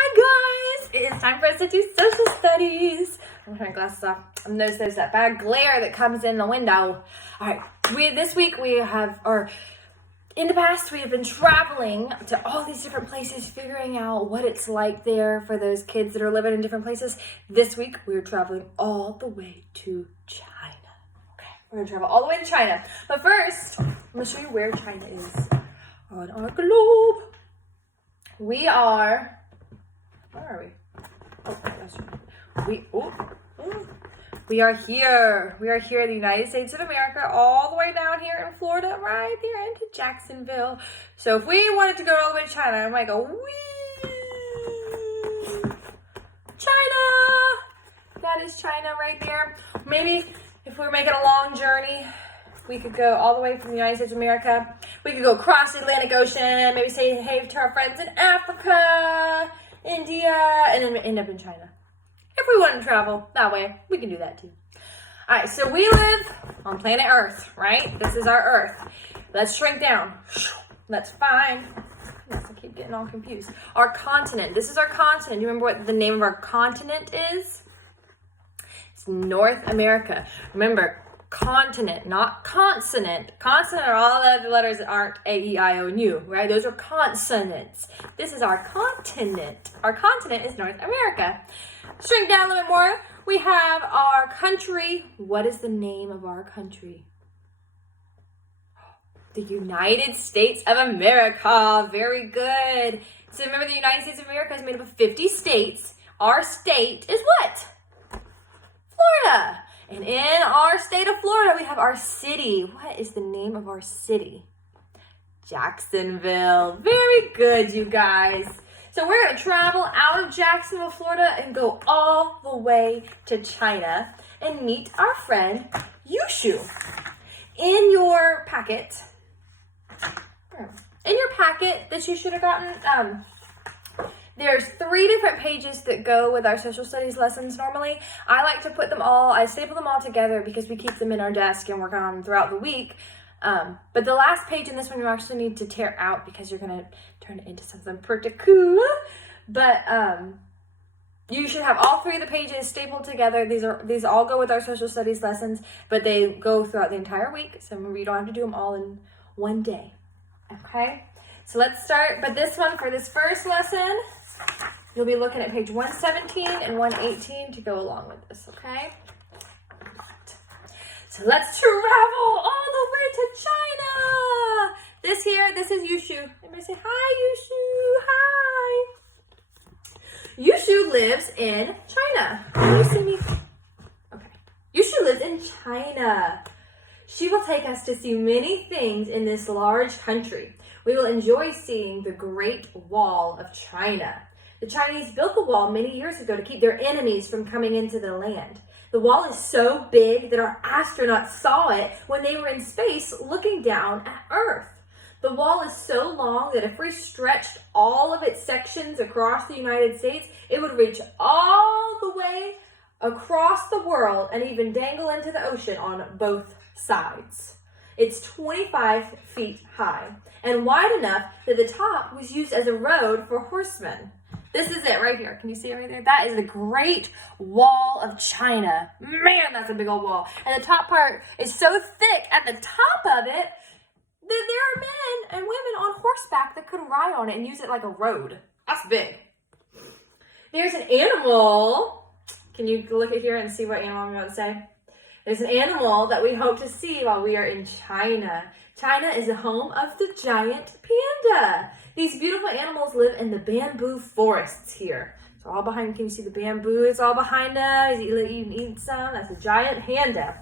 Hi guys! It is time for us to do social studies. I'm gonna turn my glasses off. I noticed there's that bad glare that comes in the window. Alright, this week in the past we have been traveling to all these different places, figuring out what it's like there for those kids that are living in different places. This week we're traveling all the way to China. Okay, we're gonna travel all the way to China. But first, I'm gonna show you where China is on our globe. Where are we? Oh, that's right. We are here. We are here in the United States of America, all the way down here in Florida, right there into Jacksonville. So if we wanted to go all the way to China, I might go, wee! China! That is China right there. Maybe if we were making a long journey, we could go all the way from the United States of America. We could go across the Atlantic Ocean, maybe say hey to our friends in Africa, India, and then end up in China. If we want to travel that way, we can do that too. All right, so we live on planet Earth, right? This is our Earth. Let's shrink down. Let's find, I keep getting all confused. Our continent. This is our continent. Do you remember what the name of our continent is? It's North America. Remember, continent, not consonant. Consonant are all of the letters that aren't A, E, I, O, and U, right? Those are consonants. This is our continent. Our continent is North America. Shrink down a little bit more. We have our country. What is the name of our country? The United States of America. Very good. So remember, the United States of America is made up of 50 states. Our state is what? Florida. And in our state of Florida, we have our city. What is the name of our city? Jacksonville. Very good, you guys. So we're going to travel out of Jacksonville, Florida, and go all the way to China and meet our friend Yushu. In your packet that you should have gotten, there's 3 different pages that go with our social studies lessons normally. I like to put them all, I staple them all together because we keep them in our desk and work on them throughout the week. But the last page in this one you actually need to tear out because you're going to turn it into something pretty cool. But you should have all 3 of the pages stapled together. These all go with our social studies lessons, but they go throughout the entire week. So remember, you don't have to do them all in one day. Okay? So let's start. But this one, for this first lesson, you'll be looking at page 117 and 118 to go along with this, okay? So let's travel all the way to China. This is Yushu. Everybody say, hi, Yushu. Hi. Yushu lives in China. Can you see me? Okay. Yushu lives in China. She will take us to see many things in this large country. We will enjoy seeing the Great Wall of China. The Chinese built the wall many years ago to keep their enemies from coming into the land. The wall is so big that our astronauts saw it when they were in space looking down at Earth. The wall is so long that if we stretched all of its sections across the United States, it would reach all the way across the world and even dangle into the ocean on both sides. It's 25 feet high and wide enough that the top was used as a road for horsemen. This is it right here. Can you see it right there? That is the Great Wall of China. Man, that's a big old wall. And the top part is so thick at the top of it that there are men and women on horseback that could ride on it and use it like a road. That's big. There's an animal. Can you look at here and see what animal I'm going to say? There's an animal that we hope to see while we are in China. China is the home of the giant panda. These beautiful animals live in the bamboo forests here. So all behind, can you see the bamboo is all behind us? You can eat some. That's a giant panda.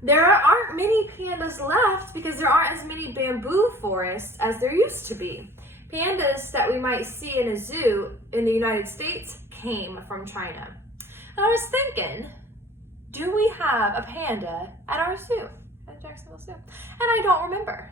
There aren't many pandas left because there aren't as many bamboo forests as there used to be. Pandas that we might see in a zoo in the United States came from China. And I was thinking, do we have a panda at our zoo, at Jacksonville Zoo? And I don't remember.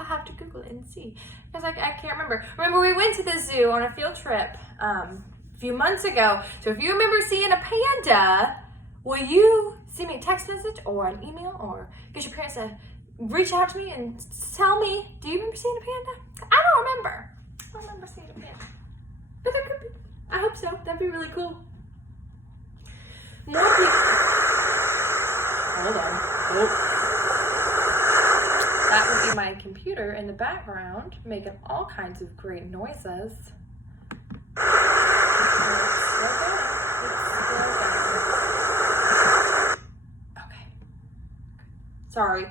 I'll have to Google it and see, because I can't remember. Remember, we went to the zoo on a field trip a few months ago. So if you remember seeing a panda, will you send me a text message or an email or get your parents to reach out to me and tell me, do you remember seeing a panda? I don't remember seeing a panda. so. That'd be really cool. More people. Hold on. Oh. That would be my computer in the background making all kinds of great noises. Okay. Sorry.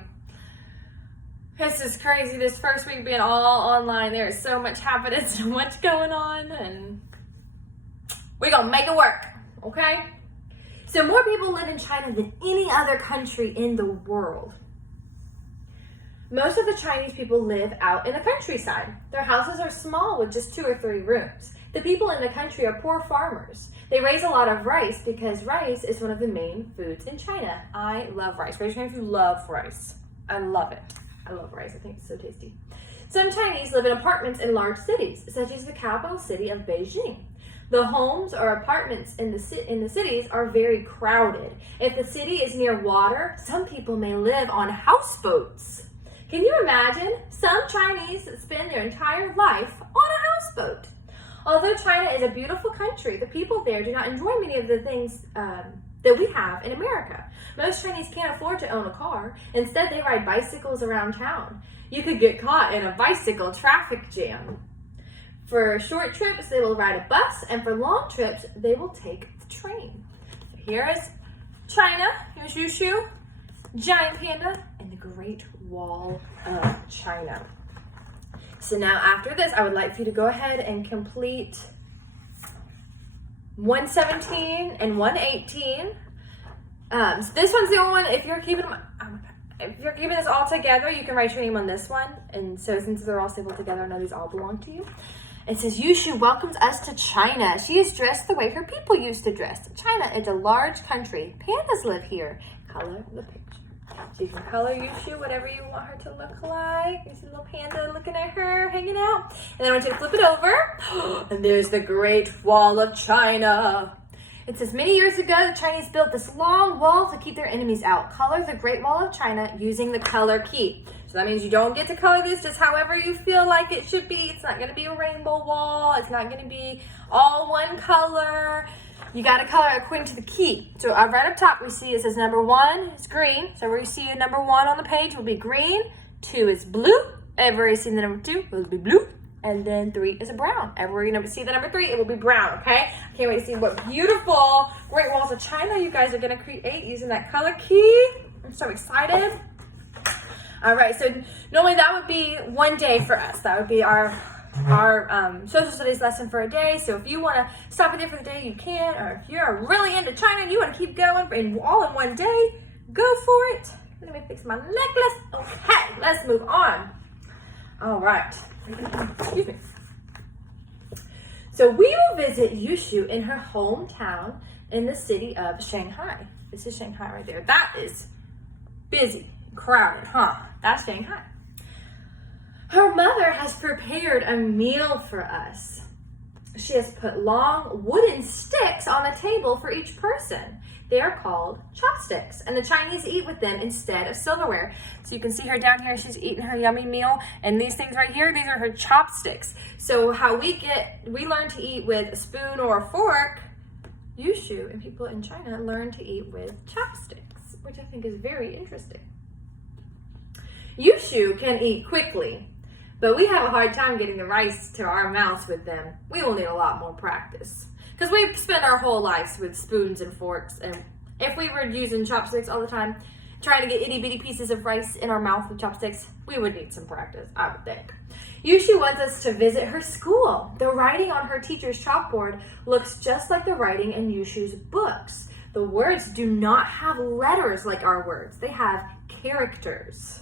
This is crazy. This first week being all online, there is so much happening, so much going on, and we're gonna make it work, okay? So more people live in China than any other country in the world. Most of the Chinese people live out in the countryside. Their houses are small with just 2 or 3 rooms. The people in the country are poor farmers. They raise a lot of rice because rice is one of the main foods in China. I love rice. Raise your hand if you love rice. I love it. I love rice. I think it's so tasty. Some Chinese live in apartments in large cities, such as the capital city of Beijing. The homes or apartments in the cities are very crowded. If the city is near water, some people may live on houseboats. Can you imagine? Some Chinese spend their entire life on a houseboat. Although China is a beautiful country, the people there do not enjoy many of the things that we have in America. Most Chinese can't afford to own a car. Instead, they ride bicycles around town. You could get caught in a bicycle traffic jam. For short trips, they will ride a bus, and for long trips, they will take the train. So here is China. Here's Yushu, giant panda, and the Great Wall of China. So now after this, I would like for you to go ahead and complete 117 and 118. So this one's the only one, if you're keeping this all together, you can write your name on this one. And so since they're all stapled together, I know these all belong to you. It says, Yushu welcomes us to China. She is dressed the way her people used to dress. China is a large country. Pandas live here. Color the picture. So you can color Yushu whatever you want her to look like. There's a little panda looking at her, hanging out. And then I want you to flip it over. And there's the Great Wall of China. It says, many years ago, the Chinese built this long wall to keep their enemies out. Color the Great Wall of China using the color key. So that means you don't get to color this just however you feel like it should be. It's not going to be a rainbow wall. It's not going to be all one color. You got to color according to the key. So right up top, we see it says number 1 is green. So where you see a number 1 on the page will be green. 2 is blue. Everywhere you see the number 2 will be blue. And then 3 is a brown. Everywhere you see the number 3, it will be brown, okay? I can't wait to see what beautiful Great Walls of China you guys are going to create using that color key. I'm so excited. All right, so normally that would be one day for us. That would be our social studies lesson for a day. So if you want to stop it there for the day, you can. Or if you're really into China and you want to keep going all in one day, go for it. Let me fix my necklace. Okay, let's move on. All right. Excuse me. So we will visit Yushu in her hometown in the city of Shanghai. This is Shanghai right there. That is busy, crowded, huh? That's Shanghai. Her mother has prepared a meal for us. She has put long wooden sticks on a table for each person. They are called chopsticks, and the Chinese eat with them instead of silverware. So you can see her down here, she's eating her yummy meal, and these things right here, these are her chopsticks. So how we learn to eat with a spoon or a fork, Yushu and people in China learn to eat with chopsticks, which I think is very interesting. Yushu can eat quickly, but we have a hard time getting the rice to our mouths with them. We will need a lot more practice. Because we spend our whole lives with spoons and forks, and if we were using chopsticks all the time, trying to get itty bitty pieces of rice in our mouth with chopsticks, we would need some practice, I would think. Yushu wants us to visit her school. The writing on her teacher's chalkboard looks just like the writing in Yushu's books. The words do not have letters like our words. They have characters.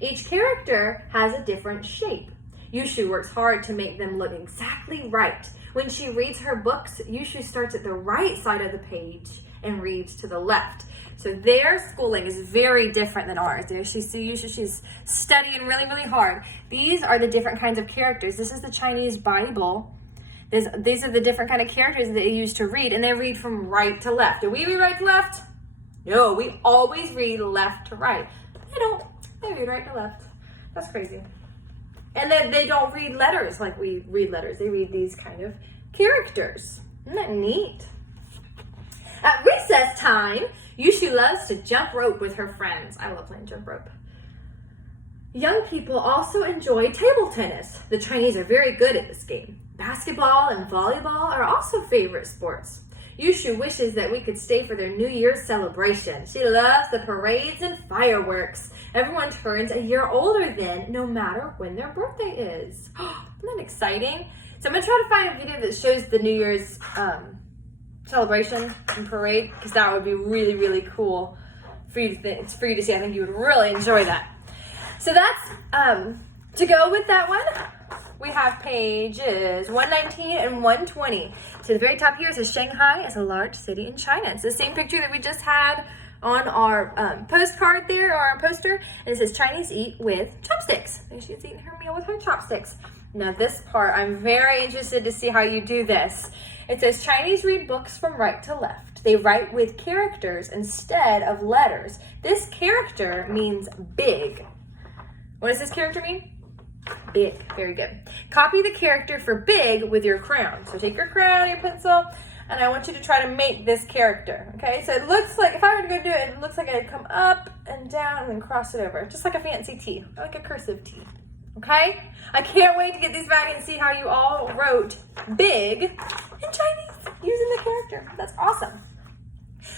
Each character has a different shape. Yushu works hard to make them look exactly right. When she reads her books, Yushu starts at the right side of the page and reads to the left. So their schooling is very different than ours. There she's studying really, really hard. These are the different kinds of characters. This is the Chinese Bible. These are the different kind of characters that they use to read, and they read from right to left. Do we read right to left? No, we always read left to right. They don't. They read right to left. That's crazy. And then they don't read letters like we read letters. They read these kind of characters. Isn't that neat? At recess time, Yushu loves to jump rope with her friends. I love playing jump rope. Young people also enjoy table tennis. The Chinese are very good at this game. Basketball and volleyball are also favorite sports. Yushu wishes that we could stay for their New Year's celebration. She loves the parades and fireworks. Everyone turns a year older then, no matter when their birthday is. Isn't that exciting? So I'm going to try to find a video that shows the New Year's celebration and parade, because that would be really, really cool for you to see. I think you would really enjoy that. So that's, to go with that one, we have pages 119 and 120. So the very top here says Shanghai is a large city in China. It's the same picture that we just had on our postcard there, or our poster. And it says Chinese eat with chopsticks. And she's eating her meal with her chopsticks. Now this part, I'm very interested to see how you do this. It says Chinese read books from right to left. They write with characters instead of letters. This character means big. What does this character mean? Big. Very good. Copy the character for big with your crayon. So take your crayon, your pencil, and I want you to try to make this character. Okay, so it looks like, if I were to go do it, it looks like I'd come up and down and then cross it over. Just like a fancy T, like a cursive T. Okay? I can't wait to get these back and see how you all wrote big in Chinese using the character. That's awesome.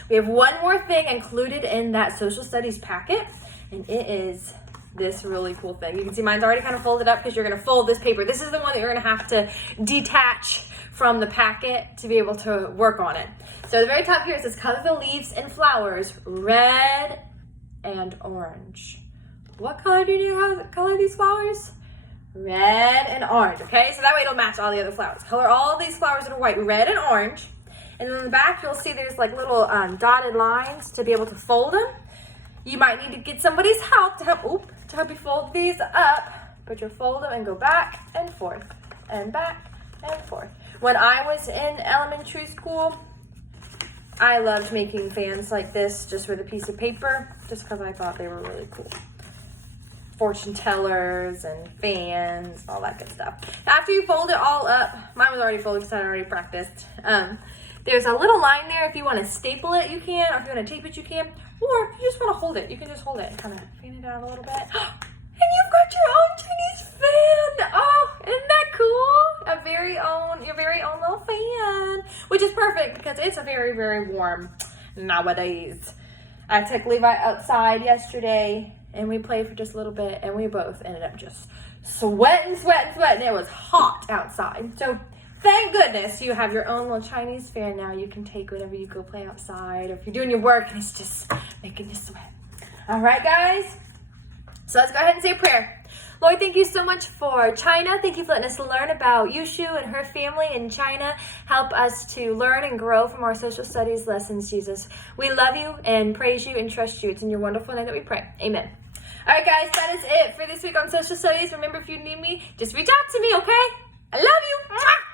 We have one more thing included in that social studies packet, and it is this really cool thing. You can see mine's already kind of folded up because you're going to fold this paper. This is the one that you're going to have to detach from the packet to be able to work on it. So the very top here it says color the leaves and flowers red and orange. What color do you do to color these flowers? Red and orange, okay? So that way it'll match all the other flowers. Color all these flowers that are white, red and orange. And then in the back you'll see there's like little dotted lines to be able to fold them. You might need to get somebody's help to help you fold these up. But you'll fold them and go back and forth and back and forth. When I was in elementary school, I loved making fans like this just with a piece of paper, just because I thought they were really cool. Fortune tellers and fans, all that good stuff. After you fold it all up, mine was already folded because I already practiced. There's a little line there. If you want to staple it, you can. Or if you want to tape it, you can. Or if you just want to hold it, you can just hold it and kind of fan it out a little bit. And you've got your own Chinese fan. Oh, isn't that cool? Your very own little fan, which is perfect because it's a very, very warm nowadays. I took Levi outside yesterday and we played for just a little bit and we both ended up just sweating. It was hot outside. So thank goodness you have your own little Chinese fan now. You can take whenever you go play outside or if you're doing your work and it's just making you sweat. All right, guys. So let's go ahead and say a prayer. Lord, thank you so much for China. Thank you for letting us learn about Yushu and her family in China. Help us to learn and grow from our social studies lessons, Jesus. We love you and praise you and trust you. It's in your wonderful name that we pray. Amen. All right, guys, that is it for this week on social studies. Remember, if you need me, just reach out to me, okay? I love you. Mwah!